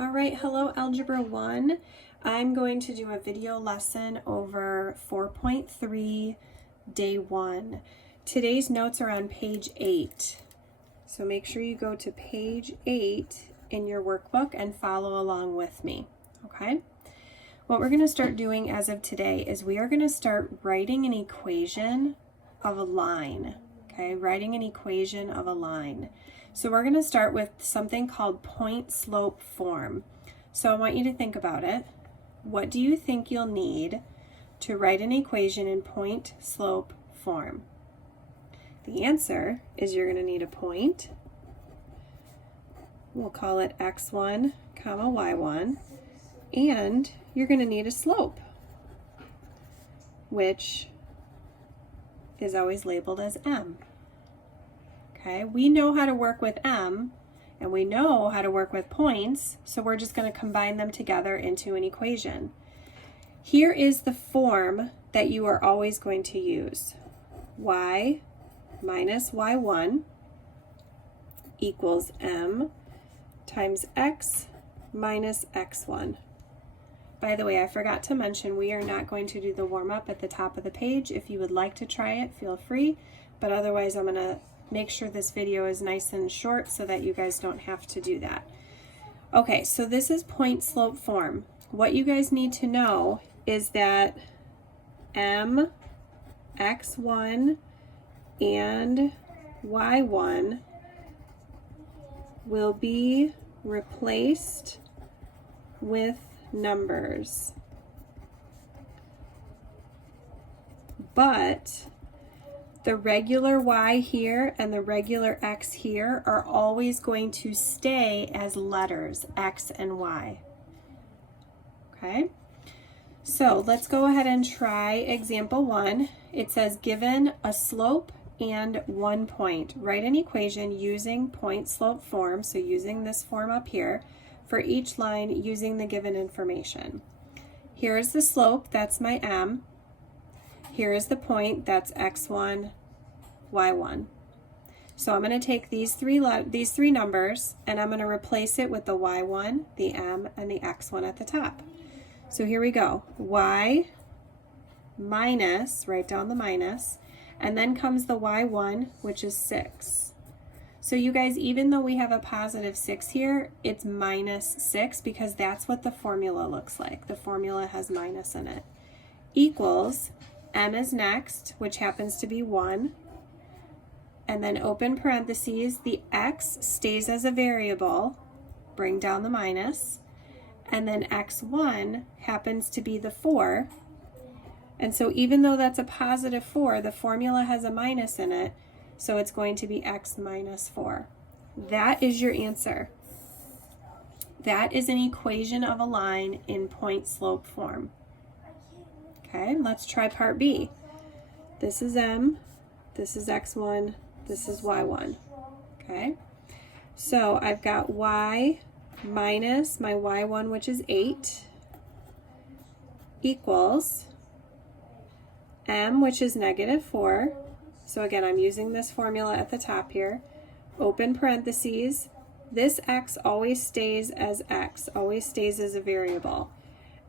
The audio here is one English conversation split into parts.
All right, hello Algebra 1. I'm going to do a video lesson over 4.3, Day 1. Today's notes are on page 8. So make sure you go to page 8 in your workbook and follow along with me, okay? What we're going to start doing as of today is we are going to start writing an equation of a line, okay? Writing an equation of a line. So we're going to start with something called point-slope form. So I want you to think about it. What do you think you'll need to write an equation in point-slope form? The answer is you're going to need a point. We'll call it x1, comma y1. And you're going to need a slope, which is always labeled as m. Okay, we know how to work with m, and we know how to work with points, so we're just going to combine them together into an equation. Here is the form that you are always going to use. Y minus y1 equals m times x minus x1. By the way, I forgot to mention we are not going to do the warm-up at the top of the page. If you would like to try it, feel free, but otherwise I'm going to make sure this video is nice and short so that you guys don't have to do that. Okay, so this is point-slope form. What you guys need to know is that m, x1, and y1 will be replaced with numbers. But the regular y here and the regular x here are always going to stay as letters, x and y. Okay, so let's go ahead and try example 1. It says given a slope and 1 point, write an equation using point-slope form, so using this form up here, for each line using the given information. Here is the slope, that's my m. Here is the point, that's x1, y1. So I'm going to take these three numbers and I'm going to replace it with the y1, the m, and the x1 at the top. So here we go. Y minus, write down the minus, and then comes the y1, which is 6. So you guys, even though we have a positive 6 here, it's minus 6 because that's what the formula looks like. The formula has minus in it. Equals, m is next, which happens to be 1. And then open parentheses, the x stays as a variable, bring down the minus, and then x1 happens to be the 4. And so even though that's a positive 4, the formula has a minus in it, so it's going to be x minus 4. That is your answer. That is an equation of a line in point-slope form. Okay, let's try part B. This is m, this is x1, this is y1. Okay, so I've got y minus my y1, which is 8, equals m, which is negative 4. So again, I'm using this formula at the top here. Open parentheses. This x always stays as x, always stays as a variable.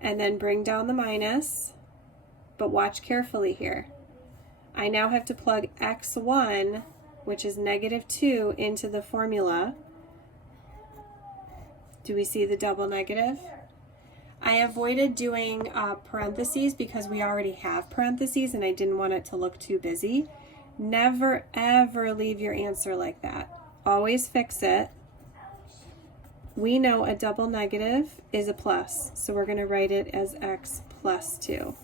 And then bring down the minus, but watch carefully here. I now have to plug x1, which is negative 2, into the formula. Do we see the double negative? I avoided doing parentheses because we already have parentheses and I didn't want it to look too busy. Never ever leave your answer like that. Always fix it. We know a double negative is a plus, so we're going to write it as x plus 2.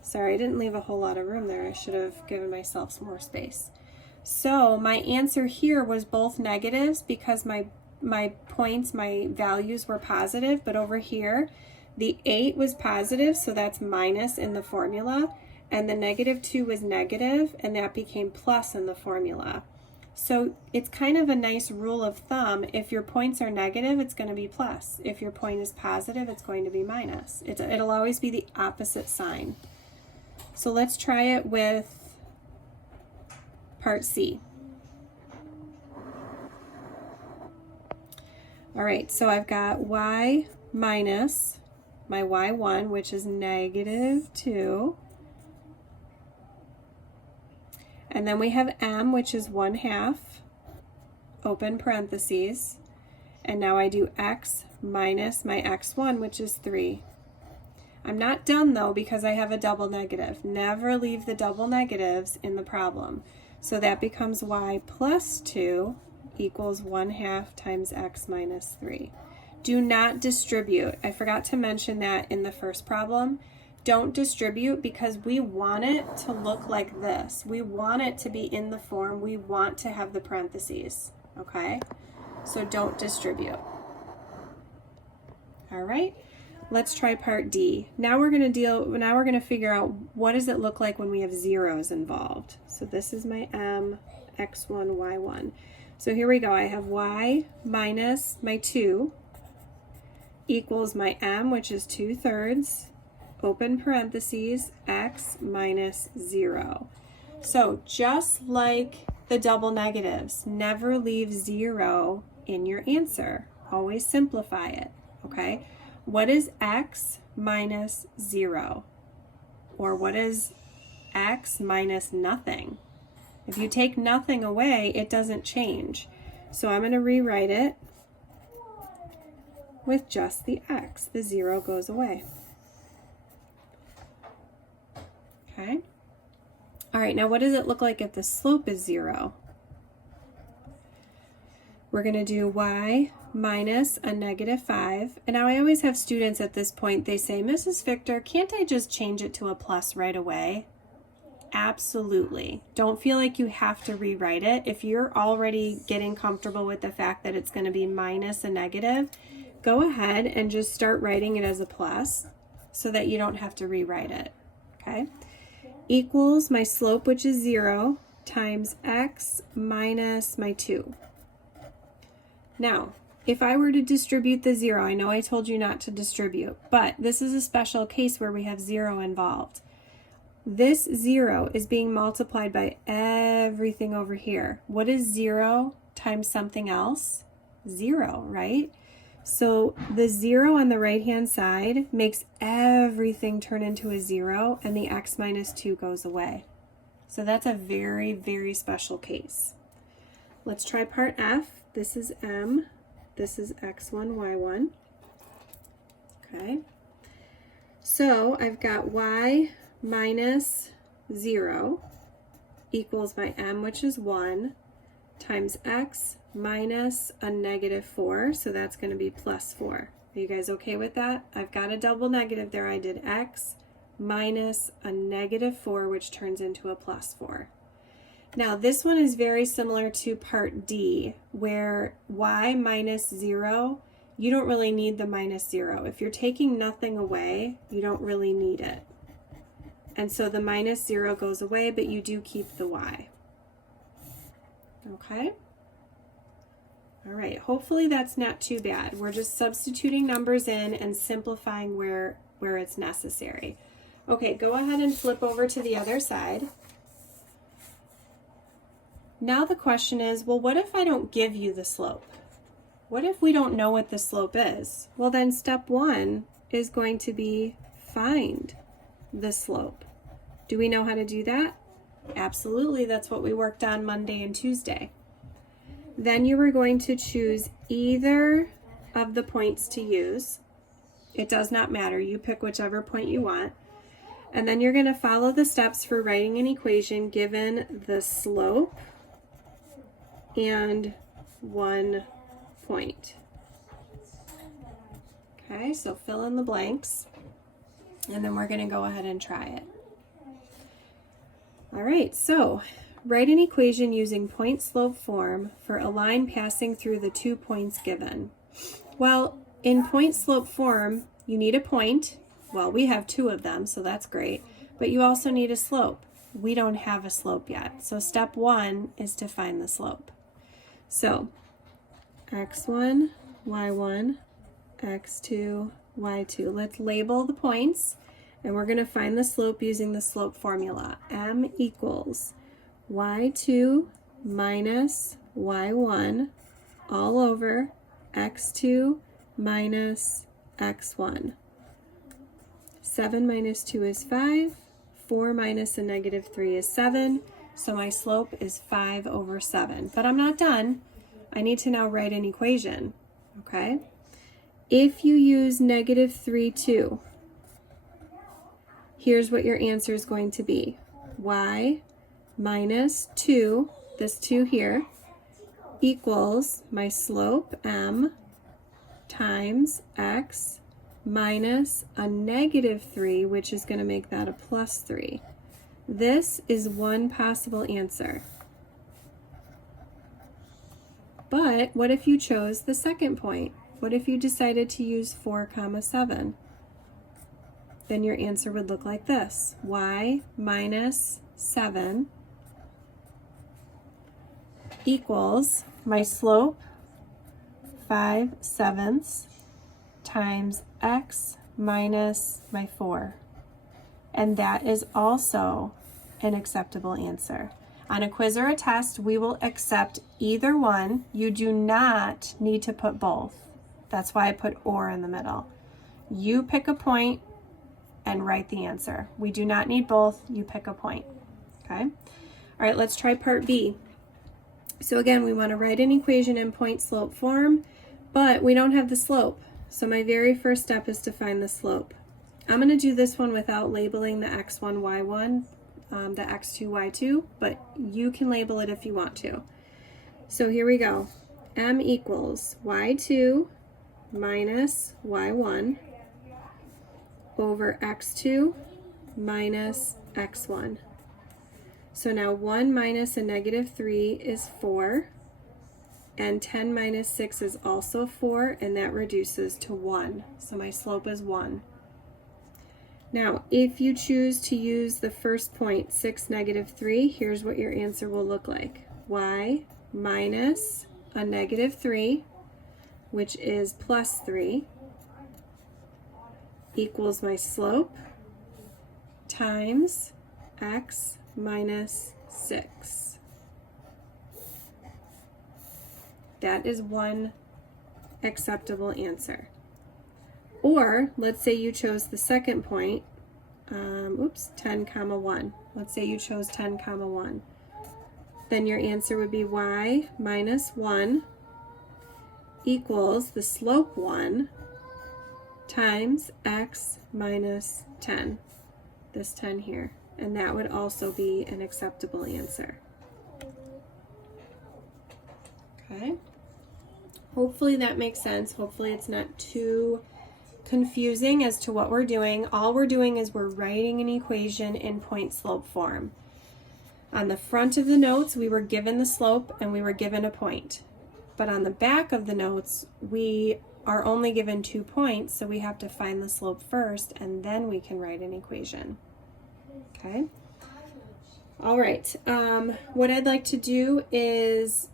Sorry, I didn't leave a whole lot of room there. I should have given myself some more space. So my answer here was both negatives because my points, my values were positive, but over here the 8 was positive, so that's minus in the formula, and the negative 2 was negative, and that became plus in the formula. So it's kind of a nice rule of thumb. If your points are negative, it's going to be plus. If your point is positive, it's going to be minus. It'll always be the opposite sign. So let's try it with part C. All right, so I've got y minus my y1, which is -2. And then we have m, which is 1/2, open parentheses. And now I do x minus my x1, which is 3. I'm not done though because I have a double negative. Never leave the double negatives in the problem. So that becomes y plus 2 equals 1/2 times x minus 3. Do not distribute. I forgot to mention that in the first problem. Don't distribute because we want it to look like this. We want it to be in the form. We want to have the parentheses, okay? So don't distribute. All right, let's try part D. Now we're going to figure out what does it look like when we have zeros involved. So this is my m, x1, y1. So here we go. I have y minus my 2 equals my m, which is 2/3, open parentheses, x minus 0. So just like the double negatives, never leave 0 in your answer. Always simplify it, okay? What is x minus 0? Or what is x minus nothing? If you take nothing away, it doesn't change. So I'm going to rewrite it with just the x. The 0 goes away. Okay? All right, now what does it look like if the slope is 0? We're going to do y minus a -5. And now I always have students at this point, they say, Mrs. Victor, can't I just change it to a plus right away? Absolutely. Don't feel like you have to rewrite it. If you're already getting comfortable with the fact that it's going to be minus a negative, go ahead and just start writing it as a plus so that you don't have to rewrite it. Okay? Equals my slope, which is 0, times x minus my 2. Now, if I were to distribute the 0, I know I told you not to distribute, but this is a special case where we have 0 involved. This 0 is being multiplied by everything over here. What is 0 times something else? 0, right? So the 0 on the right-hand side makes everything turn into a 0, and the x minus 2 goes away. So that's a very, very special case. Let's try part F. This is m. This is x1, y1. Okay. So I've got y minus 0 equals my m, which is 1, times x minus a -4, so that's going to be plus 4. Are you guys okay with that? I've got a double negative there. I did x minus a -4, which turns into a plus 4. Now this one is very similar to part D, where y minus 0, you don't really need the minus 0. If you're taking nothing away, you don't really need it. And so the minus 0 goes away, but you do keep the y. Okay? All right, hopefully that's not too bad. We're just substituting numbers in and simplifying where it's necessary. Okay, go ahead and flip over to the other side. Now the question is, well, what if I don't give you the slope? What if we don't know what the slope is? Well, then step 1 is going to be find the slope. Do we know how to do that? Absolutely, that's what we worked on Monday and Tuesday. Then you were going to choose either of the points to use. It does not matter, you pick whichever point you want. And then you're going to follow the steps for writing an equation given the slope and 1 point. Okay, so fill in the blanks, and then we're going to go ahead and try it. All right, so write an equation using point-slope form for a line passing through the 2 points given. Well, in point-slope form, you need a point. Well, we have 2 of them, so that's great. But you also need a slope. We don't have a slope yet. So step 1 is to find the slope. So x1, y1, x2, y2. Let's label the points, and we're going to find the slope using the slope formula. M equals y2 minus y1 all over x2 minus x1. 7 minus 2 is 5. 4 minus a negative 3 is 7. So my slope is 5 over 7. But I'm not done. I need to now write an equation. Okay? If you use negative 3, 2, here's what your answer is going to be. Y minus 2, this 2 here, equals my slope, m, times x minus a negative 3, which is going to make that a plus 3. This is one possible answer. But what if you chose the second point? What if you decided to use 4, 7? Then your answer would look like this. Y minus 7 equals my slope, 5/7 times x minus my 4. And that is also an acceptable answer. On a quiz or a test, we will accept either one. You do not need to put both. That's why I put or in the middle. You pick a point and write the answer. We do not need both. You pick a point. Okay? All right, let's try part B. So again, we want to write an equation in point slope form, but we don't have the slope. So my very first step is to find the slope. I'm going to do this one without labeling the x1, y1, the x2, y2, but you can label it if you want to. So here we go. M equals y2 minus y1 over x2 minus x1. So now 1 minus a negative 3 is 4, and 10 minus 6 is also 4, and that reduces to 1. So my slope is 1. Now, if you choose to use the first point, 6, negative 3, here's what your answer will look like. Y minus a negative 3, which is plus 3, equals my slope times x minus 6. That is one acceptable answer. Or let's say you chose the second point, 10, 1. Let's say you chose 10, 1. Then your answer would be y minus 1 equals the slope 1 times x minus 10, this 10 here. And that would also be an acceptable answer. Okay. Hopefully that makes sense. Hopefully it's not too confusing as to what we're doing. All we're doing is we're writing an equation in point slope form. On the front of the notes, we were given the slope and we were given a point. But on the back of the notes, we are only given 2 points, so we have to find the slope first and then we can write an equation. Okay. All right. What I'd like to do is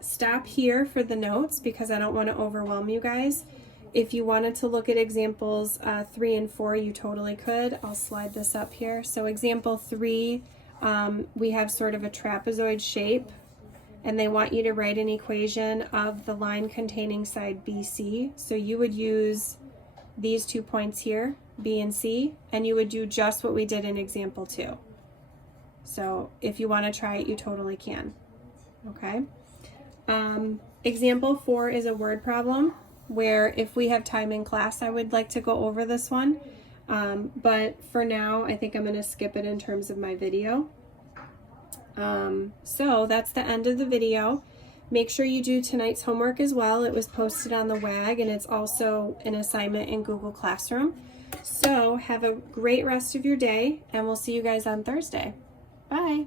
stop here for the notes because I don't want to overwhelm you guys. If you wanted to look at examples 3 and 4, you totally could. I'll slide this up here. So example 3, we have sort of a trapezoid shape, and they want you to write an equation of the line containing side BC. So you would use these 2 points here, B and C, and you would do just what we did in example 2. So if you want to try it, you totally can. Okay. Example 4 is a word problem where if we have time in class, I would like to go over this one. But for now, I think I'm going to skip it in terms of my video. So that's the end of the video. Make sure you do tonight's homework as well. It was posted on the WAG and it's also an assignment in Google Classroom. So have a great rest of your day and we'll see you guys on Thursday. Bye.